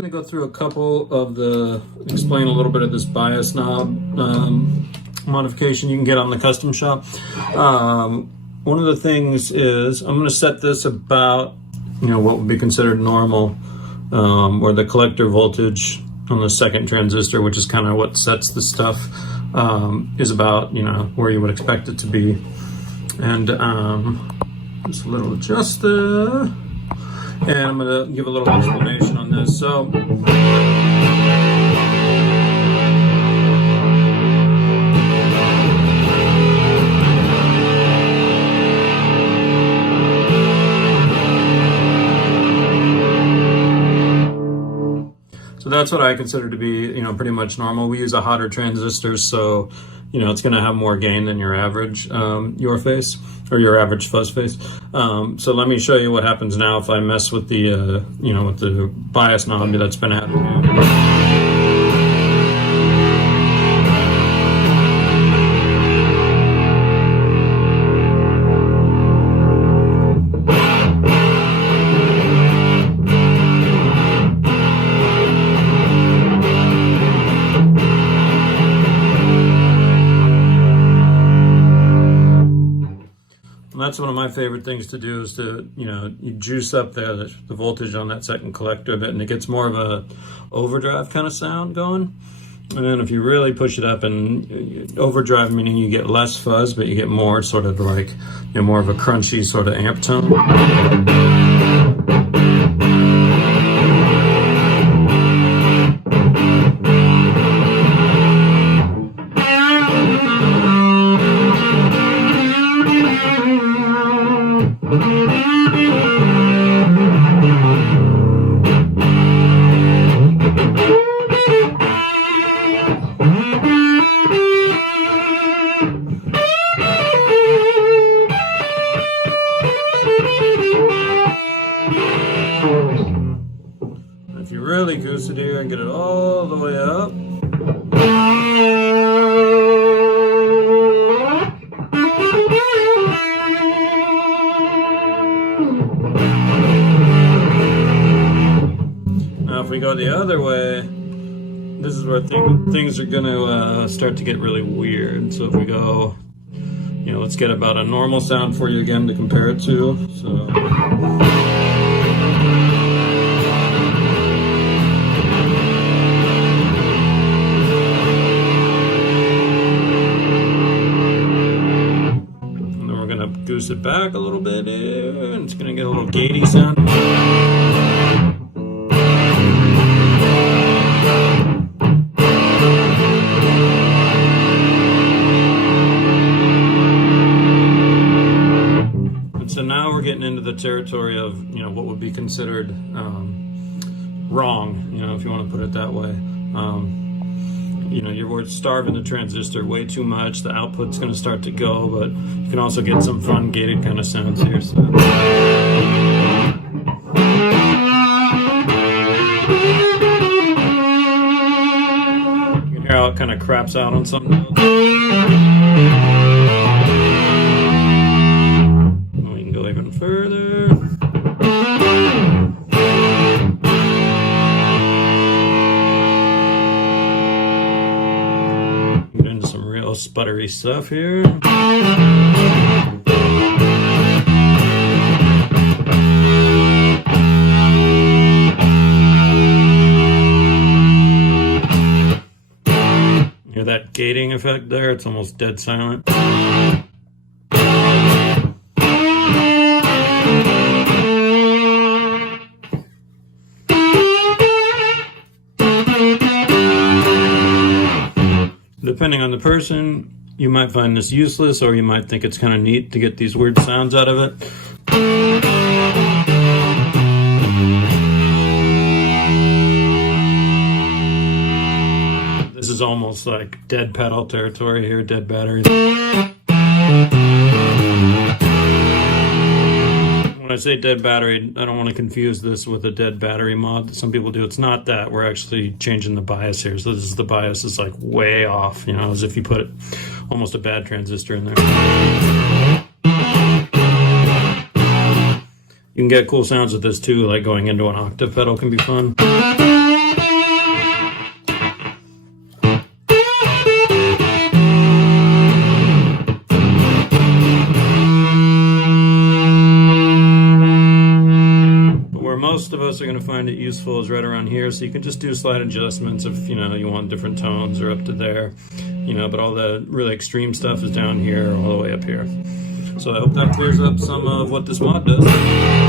going to go through a couple of explain a little bit of this bias knob modification you can get on the custom shop. One of the things is I'm going to set this about, what would be considered normal, or the collector voltage on the second transistor, which is kind of what sets the stuff, is about, where you would expect it to be. And just a little adjust there. And I'm going to give a little explanation on this. So that's what I consider to be, pretty much normal. We use a hotter transistor, so it's going to have more gain than your average your phase or your average fuzz phase. So let me show you what happens now if I mess with the with the bias knob that's been added here. That's one of my favorite things to do is to, you juice up the voltage on that second collector a bit, and it gets more of a overdrive kind of sound going. And then if you really push it up, and overdrive meaning you get less fuzz, but you get more sort of like, more of a crunchy sort of amp tone. If you really goose it here and get it all the way up, now if we go the other way, this is where things are going to start to get really weird. So if we go, let's get about a normal sound for you again to compare it to. So. Goose it back a little bit here, and it's going to get a little gatey sound. And so now we're getting into the territory of, what would be considered wrong, if you want to put it that way. You're starving the transistor way too much. The output's going to start to go, but you can also get some fun gated kind of sounds here. So. You can hear how it kind of craps out on something else. We can go even further. Sputtery stuff here. Hear that gating effect there? It's almost dead silent. Depending on the person, you might find this useless, or you might think it's kind of neat to get these weird sounds out of it. This is almost like dead pedal territory here, dead batteries. When I say dead battery, I don't want to confuse this with a dead battery mod that some people do. It's not that. We're actually changing the bias here. So this is the bias is like way off, as if you put almost a bad transistor in there. You can get cool sounds with this too, like going into an octave pedal can be fun. going to find it useful is right around here, so you can just do slight adjustments if, you know, you want different tones or up to there, you know, but all the really extreme stuff is down here all the way up here. So I hope that clears up some of what this mod does.